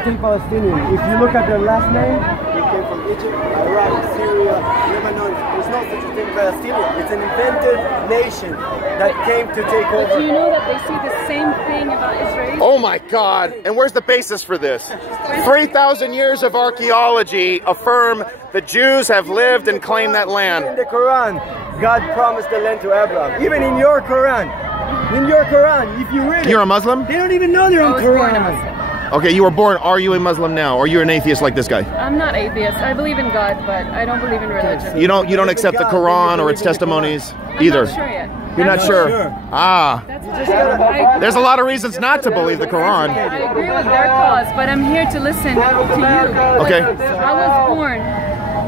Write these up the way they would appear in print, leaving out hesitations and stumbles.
Palestinian. If you look at their last name, they came from Egypt, Iraq, Syria, Lebanon. There's no such a thing Palestinian. It's an invented nation that came to take over. But do you know that they see the same thing about Israel? Oh my God! And where's the basis for this? 3,000 years of archaeology affirm the Jews have lived and claimed that land. In the Quran, God promised the land to Abraham. Even in your Quran. In your Quran, if you read it. You're a Muslim? They don't even know their own Quran. Okay, you were born. Are you a Muslim now? Or are you an atheist like this guy? I'm not atheist. I believe in God, but I don't believe in religion. You don't accept the Quran or its testimonies either? I'm not sure yet. You're not sure? Ah. There's a lot of reasons not to believe the Quran. I agree with their cause, but I'm here to listen to you. Okay. I was born,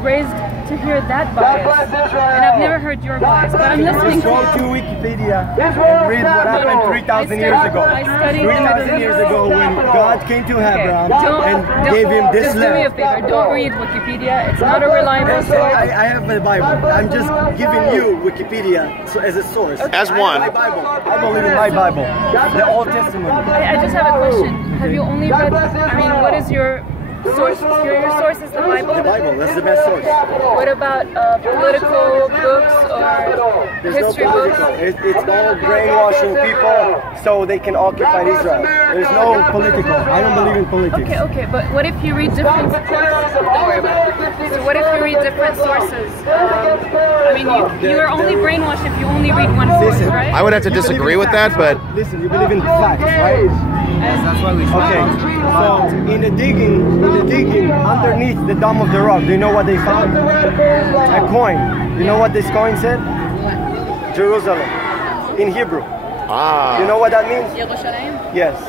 raised to hear that bias, and I've never heard your bias, but I'm listening to you. Go to Wikipedia and read what happened 3,000 years ago. I studied 3,000 years ago when God came to Abraham and gave him this just do me a land. favor, don't read Wikipedia. It's not a reliable source. I have the Bible. I'm just giving you Wikipedia as a source. As one. My Bible. I believe in my Bible. The Old Testament. I just have a question. Have you only read, what is your source? Your source is the Bible? The Bible, that's the best source. What about political books or history books? It's all brainwashing people so they can occupy Israel. There's no political. I don't believe in politics. Okay, but what if you read different sources? Don't worry about it. So what if you read different sources? You are only brainwashed if you only read one source, right? I would have to disagree with that, but... Listen, you believe in facts, right? That's why we Okay, so in the digging underneath the dome of the rock, do you know what they found? A coin. You know what this coin said? Jerusalem, in Hebrew. Ah. You know what that means? Yerushalayim? Yes.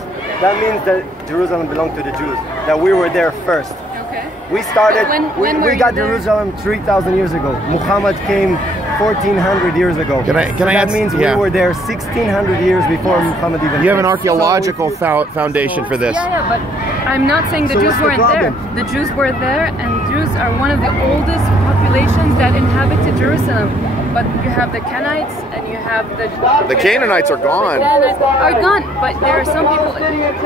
That means that Jerusalem belonged to the Jews, that we were there first. Okay. We started, When we got Jerusalem 3,000 years ago. Muhammad came 1,400 years ago. That means we were there 1,600 years before Muhammad even came. You have an archaeological foundation for this. Yeah, but I'm not saying the Jews weren't there. The Jews were there, and Jews are one of the oldest populations that inhabited Jerusalem. But you have the Canaanites and you have the Canaanites are gone. Are gone, but there are some people.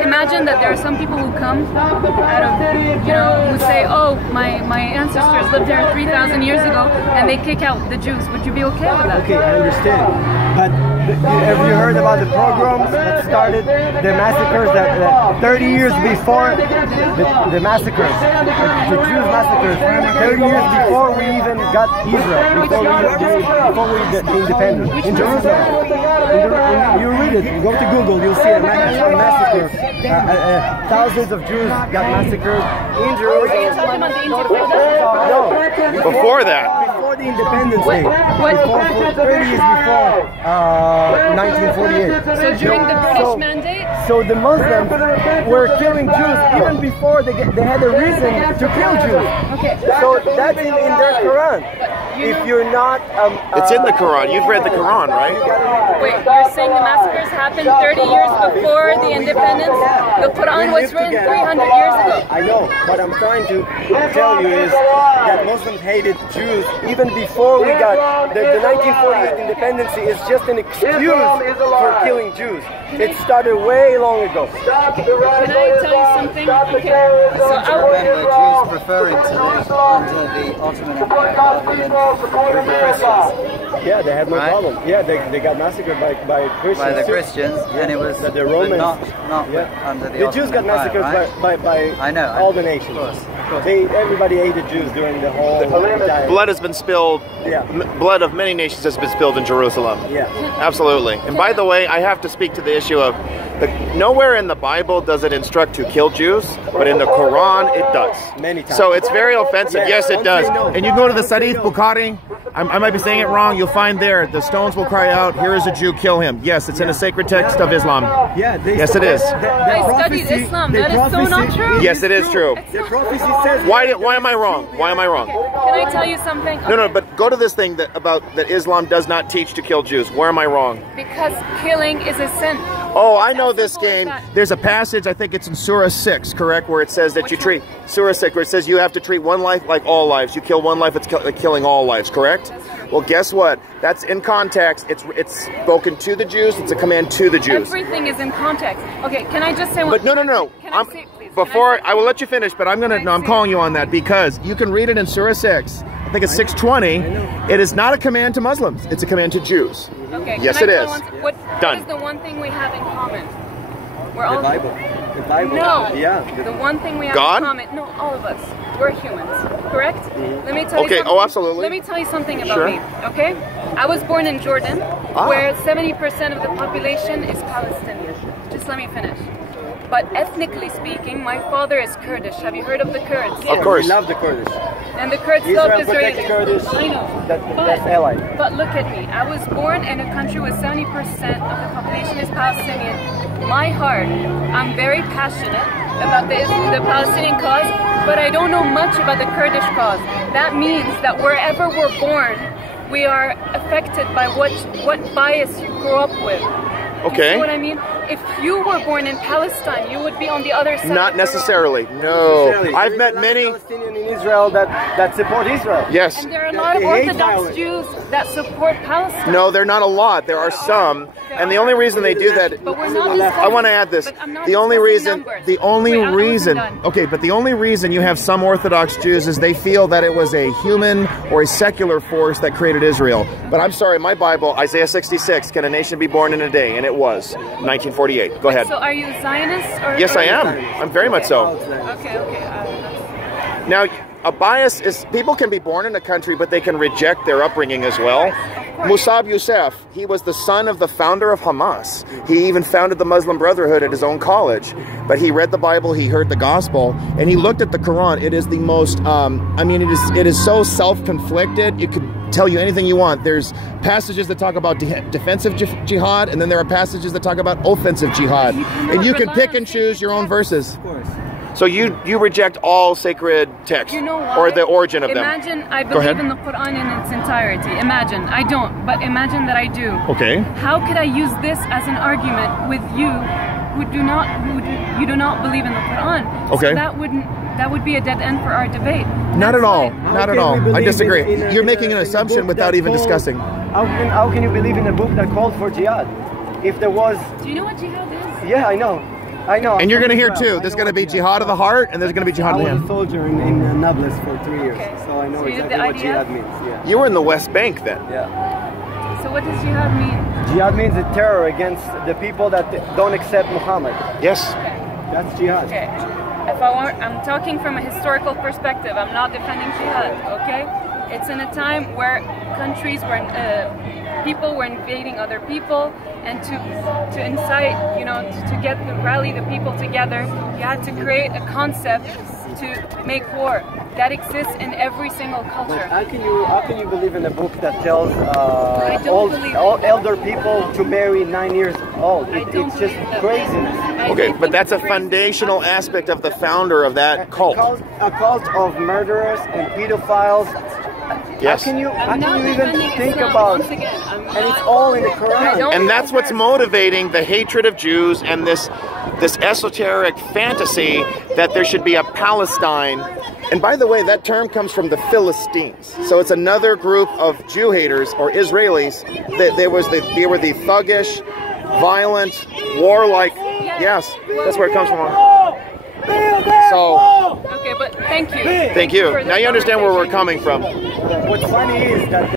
Imagine that there are some people who come out of, who say, "Oh, my ancestors lived there 3,000 years ago," and they kick out the Jews. Would you be okay with that? Okay, I understand. But have you heard about the pogroms that started the massacres that 30 years before the massacres, the Jews massacres, 30 years before we even got Israel, before we got independent in Jerusalem. You read it, go to Google, you'll see a massacre. Thousands of Jews got massacred in Jerusalem. No, before that. Before the Independence Day. 30 years before 1948. So during the British Mandate? So the Muslims were killing Jews even before they had a reason to kill Jews. Okay. So that's in their Quran. If you're not... it's in the Quran. You've read the Quran, right? Wait, you're saying the massacres happened 30 years before the independence? The Quran was written 300 years ago. I know. What I'm trying to tell you is that Muslims hated Jews even before we got... The 1948 independence is just an excuse for killing Jews. It started way long ago. Can I tell you something? Okay. So remember, Jews preferring to live under the Ottoman Empire with the Christians. Yeah, they had no problem. Yeah, they got massacred by Christians. By the Christians, and it was the Romans. Not under the Ottoman Jews got massacred Empire, by all the nations. Of course. Everybody hated Jews during the whole entire... Blood has been spilled. Yeah. Blood of many nations has been spilled in Jerusalem. Yeah. Absolutely. And by the way, I have to speak to the issue of nowhere in the Bible does it instruct to kill Jews, but in the Quran it does. Many times. So it's very offensive. Yes, it does. And you go to the Sahih Bukhari, I might be saying it wrong, you'll find there, the stones will cry out, here is a Jew, kill him. Yes, it's in a sacred text of Islam. Yeah, yes, it is. I studied Islam. That is so not true. Yes, it is true. The prophecy says... Why am I wrong? Why am I wrong? Can I tell you something? Okay. No, but go to this thing that Islam does not teach to kill Jews. Where am I wrong? Because killing is a sin. Oh, I know this game. There's a passage, I think it's in Surah 6, correct, where it says that you treat... Surah 6, where it says you have to treat one life like all lives. You kill one life, it's like killing all lives, correct? Well, guess what? That's in context. It's spoken to the Jews. It's a command to the Jews. Everything is in context. Okay, can I just say one? But no. Can I say, please? before I will let you finish, but I'm calling you on that because you can read it in Surah 6. I think it's 620. It is not a command to Muslims. It's a command to Jews. Okay. Yes, it is. What is the one thing we have in common? We're all The Bible. The Bible. No. Yeah. The one thing we have God? in common. No, all of us. We're humans. Correct? Let me tell you something. Oh, absolutely. Let me tell you something about me. Okay? I was born in Jordan, where 70% of the population is Palestinian. Just let me finish. But ethnically speaking, my father is Kurdish. Have you heard of the Kurds? Of course. We love the Kurdish. And the Kurds Israel love Israeli. protects Kurdish. I know. That's allied. But look at me. I was born in a country where 70% of the population is Palestinian. My heart, I'm very passionate about the Palestinian cause, but I don't know much about the Kurdish cause. That means that wherever we're born, we are affected by what bias you grew up with. Okay. You know what I mean? If you were born in Palestine, you would be on the other side. Not necessarily. No. I've met many Palestinians in Israel that support Israel. Yes. And there are a lot of Orthodox Jews that support Palestine. No, they're not a lot. There are some. And the only reason they do that, But we're not I want to add this. The only reason, okay, but the only reason you have some Orthodox Jews is they feel that it was a human or a secular force that created Israel. But I'm sorry, my Bible, Isaiah 66, can a nation be born in a day? And it was 1948. Go ahead. So are you Zionist? Or Yes, I am. I'm very much so. Okay, okay. Now, a bias is, people can be born in a country, but they can reject their upbringing as well. Musab Youssef, he was the son of the founder of Hamas. He even founded the Muslim Brotherhood at his own college. But he read the Bible, he heard the gospel, and he looked at the Quran. It is the most, I mean, it is so self-conflicted. It could tell you anything you want. There's passages that talk about defensive jihad, and then there are passages that talk about offensive jihad. And you can pick and choose your own verses. Of course. So you reject all sacred texts, You know why? or the origin of them. Imagine I Go ahead. believe in the Quran in its entirety. Imagine. I don't, but imagine that I do. Okay. How could I use this as an argument with you who do not believe in the Quran? Okay. So that would be a dead end for our debate. Not at all. Why. Not at all. I disagree. You're making an assumption without even discussing. How can you believe in a book that called for jihad? If there was... Do you know what jihad is? Yeah, I know. I know. And you're going to hear too. There's going to be jihad of the heart, and there's going to be jihad of the I was a hand. soldier in Nablus for 3 years, Okay. so I know So you did exactly the what IDF? jihad means. Yeah. You were in the West Bank then. Yeah. So what does jihad mean? Jihad means a terror against the people that don't accept Muhammad. Yes. That's jihad. Okay. If I'm talking from a historical perspective. I'm not defending jihad. Okay. It's in a time where countries were, people were invading other people, and to incite, you know, to rally the people together, you had to create a concept to make war. That exists in every single culture. How can you believe in a book that tells believe elder people to marry 9 years old? It's just craziness. Okay, but that's a foundational aspect of the founder of that cult. A cult of murderers and pedophiles. Yes. How can you even defending think Islam about once again. and it's all in the Quran. And that's what's motivating the hatred of Jews and this esoteric fantasy that there should be a Palestine. And by the way, that term comes from the Philistines. So it's another group of Jew haters or Israelis. They were the thuggish, violent, warlike. Yes, that's where it comes from. So, Okay, but thank you. thank you. Now you understand where we're coming from. What's funny is that